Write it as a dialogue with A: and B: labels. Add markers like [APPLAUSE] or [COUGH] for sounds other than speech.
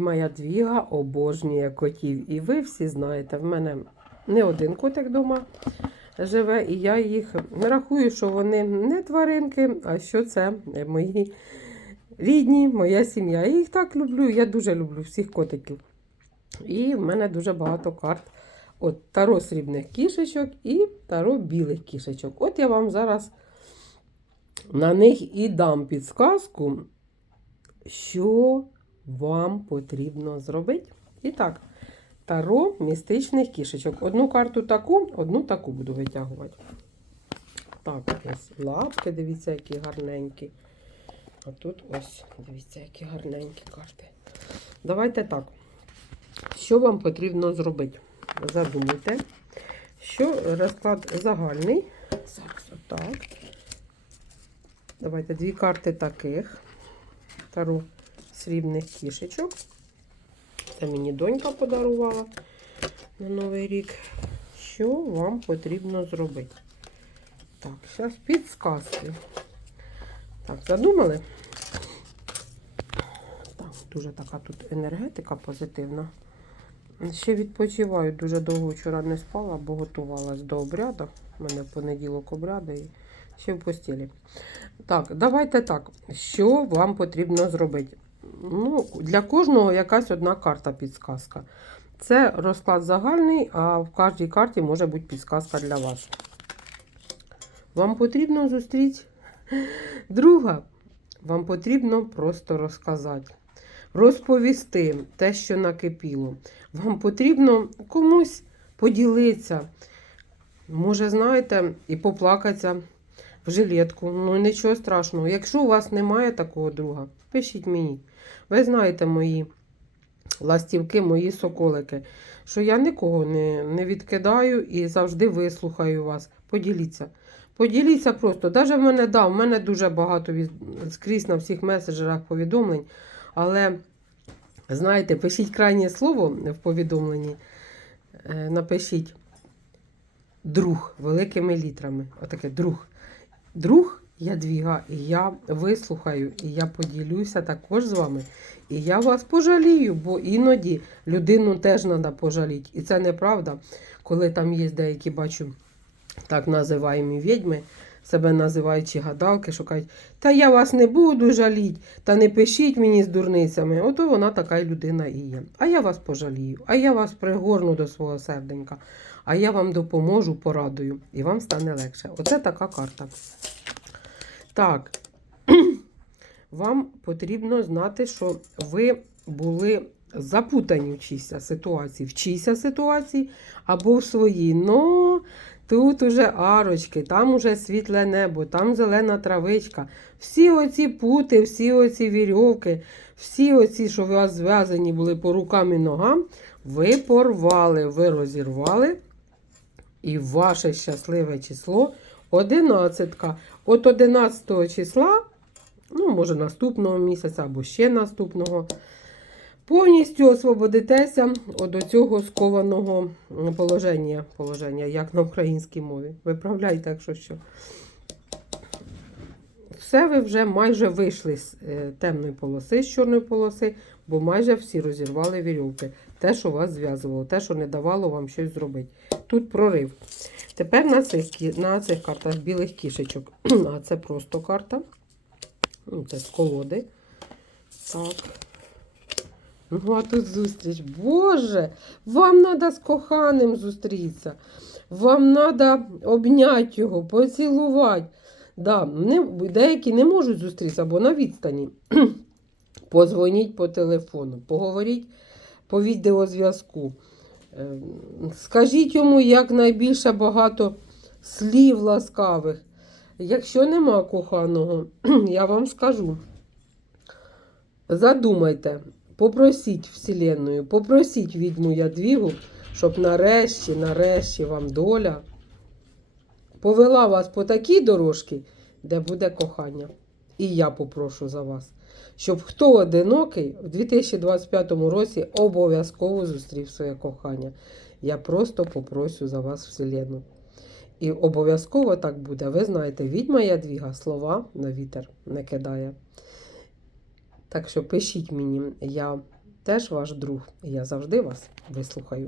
A: Моя двіга обожнює котів. І ви всі знаєте, в мене не один котик вдома живе, і я їх рахую, що вони не тваринки, а що це мої рідні, моя сім'я. Я їх так люблю. Я дуже люблю всіх котиків. І в мене дуже багато карт. От таро срібних кішечок і таро білих кішечок. От я вам зараз на них і дам підсказку, що вам потрібно зробити. І так, таро містичних кішечок. Одну карту таку, одну таку буду витягувати. Так, ось лапки, дивіться, які гарненькі. А тут ось, дивіться, які гарненькі карти. Давайте так. Що вам потрібно зробити? Задумайте, що розклад загальний. Зараз отак. Давайте дві карти таких. Таро срібних кішечок. Це мені донька подарувала на Новий рік. Що вам потрібно зробити? Так, зараз підсказки. Так, задумали? Так, дуже така тут енергетика позитивна. Ще відпочиваю, дуже довго вчора не спала, бо готувалась до обряду. У мене в понеділок обряду і ще в постілі. Так, давайте так. Що вам потрібно зробити? Ну, Для кожного якась одна карта підсказка. Це розклад загальний, а в кожній карті може бути підсказка для вас. Вам потрібно зустріти [LAUGHS] друга. Вам потрібно просто розказати, розповісти те, що накипіло. Вам потрібно комусь поділитися. Може, знаєте, і поплакатися в жилетку. Ну, нічого страшного. Якщо у вас немає такого друга, пишіть мені. Ви знаєте мої ластівки, мої соколики, що я нікого не, не відкидаю і завжди вислухаю вас. Поділіться. Поділіться просто. Навіть в мене да, в мене дуже багато від... скрізь на всіх меседжерах повідомлень. Але, знаєте, пишіть крайнє слово в повідомленні. Е, Напишіть друг великими літрами. Отаке друг. Друг Ядвіга, і я вислухаю, і я поділюся також з вами. І я вас пожалію, бо іноді людину теж треба пожаліти. І це неправда, коли там є деякі, бачу, так називаємо відьми, себе називаючи гадалки, що кажуть, та я вас не буду жаліти, та не пишіть мені з дурницями. Ото вона така людина і є. А я вас пожалію, а я вас пригорну до свого серденька, а я вам допоможу, порадую, і вам стане легше. Оце така карта. Так, [CLEARS THROAT] вам потрібно знати, що ви були запутані в чійсь ситуації, в чійсь ситуації або в своїй. Ну, тут уже арочки, там уже світле небо, там зелена травичка. Всі оці пути, всі оці вірьовки, всі оці, що у вас зв'язані були по рукам і ногам, ви порвали, ви розірвали. І ваше щасливе число одинадцятка. От 11 числа, ну, може, наступного місяця або ще наступного, повністю освободитеся від цього скованого положення, положення, як на українській мові. Виправляйте, якщо що. Все ви вже майже вийшли з е, темної полоси, з чорної полоси, бо майже всі розірвали вірьовки. Те, що вас зв'язувало, те, що не давало вам щось зробити. Тут прорив. Тепер на цих, на цих картах білих кішечок. [CLEARS THROAT] А це просто карта. Ну, Це з колоди. Так. Ну, а тут зустріч. Боже, вам треба з коханим зустрітися. Вам треба обняти його, поцілувати. Да, не, деякі не можуть зустрітися, бо на відстані. [CLEARS THROAT] Позвоніть по телефону, поговоріть по відеозв'язку. Е, Скажіть йому якнайбільше багато слів ласкавих. Якщо нема коханого, [CLEARS THROAT] я вам скажу. Задумайте, попросіть Вселенную, попросіть відьму Ядвігу, щоб нарешті, нарешті вам доля повела вас по такій дорожці, де буде кохання. І я попрошу за вас, щоб хто одинокий в 2025 році обов'язково зустрів своє кохання. Я просто попрошу за вас Вселенну. І обов'язково так буде. Ви знаєте, відьма Ядвіга слова на вітер не кидає. Так що пишіть мені, я теж ваш друг. Я завжди вас вислухаю.